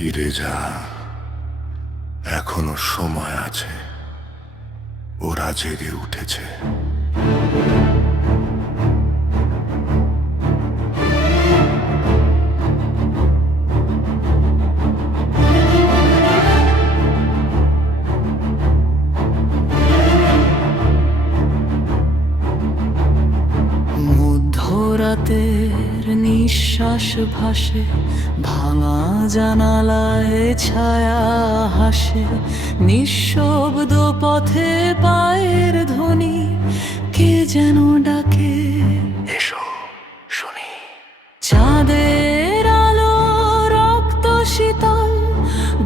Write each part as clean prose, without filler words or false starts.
ফিরে যা, এখনো সময় আছে। ওরা জেগে উঠেছে। মধ্যরাতের নিঃশ্বাস ভাসে, ভাঙা জানালায় ছায়া হাসে, নিঃশব্দ পথে পায়ের ধ্বনি, কে যেন ডাকে, এসো শুনি। চাঁদের আলো রক্ত শীতল,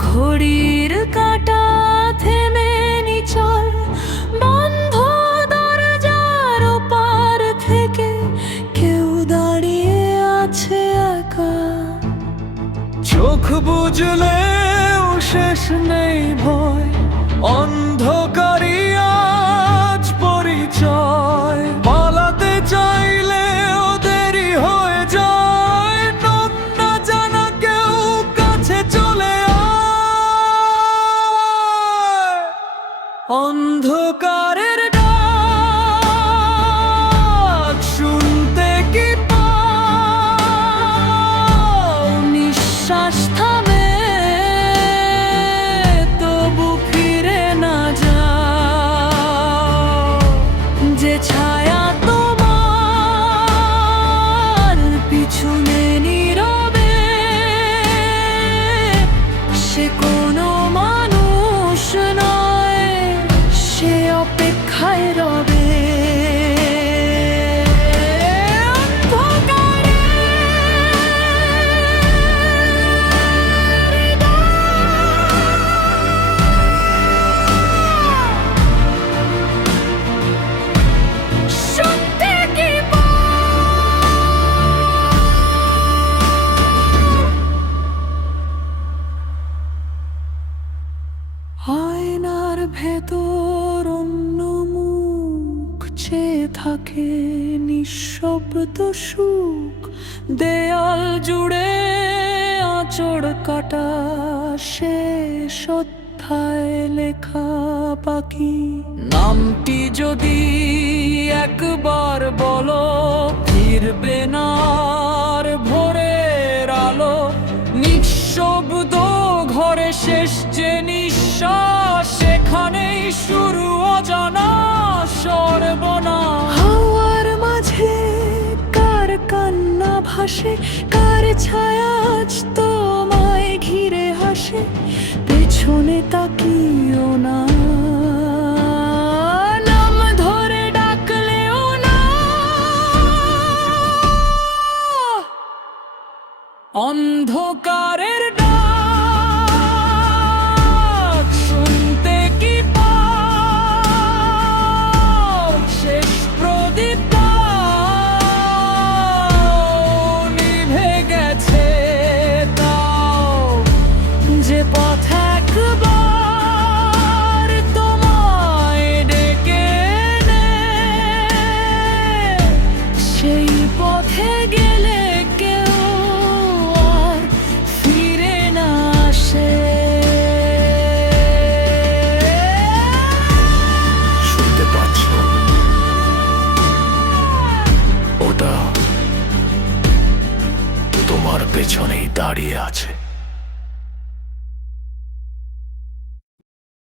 ঘড়ির কাঁটা থেমে নিচল, বন্ধ দরজার পার থেকে কেউ দাঁড়িয়ে আছে একা। চোখ বুঝলেও শেষ নেই ভয়, অন্ধকারই আজ পরিচয়। পালাতে চাইলেও দেরি হয়ে যায়, না জানা কেউ কাছে চলে আয়। অন্ধকারের ডাক শুনতে কি পাও, নিঃশ্বাস থামে তবু ফিরে না যাও। যে ছায়া তোমার পিছনে নীরবে, সে কোনো মানুষ নয়, সে অপেক্ষায় রবে। আয়নার ভেতর অন্য মুখ চেয়ে থাকে, নিঃশব্দ সুখ। দেয়াল জুড়ে আঁচড় কাটা, শেষ অধ্যায় লেখা বাকি। নামটি যদি একবার বলো, ফিরবে না আর ভোরের আলো। নিঃশব্দ ঘরে শেষ যে নিঃশ্বাস, সেখানেই শুরু অজানা সর্বনাশ। হাওয়ার মাঝে কার কান্না ভাসে, কার ছায়া আজ তোমায় ঘিরে হাসে, পেছনে তাকিও না। নাম ধরে ডাকলেও না, অন্ধকারের ডাক শুনতে কি পাও, শেষ প্রদীপটাও নিভে গেছে। তাও যে পথ একবার তোমায় ডেকে নেয়, সেই পথে গেলে কেউ আর ফিরে না আসে। শুনতে পাচ্ছ? ওটা তোমার পেছনেই দাঁড়িয়ে আছে।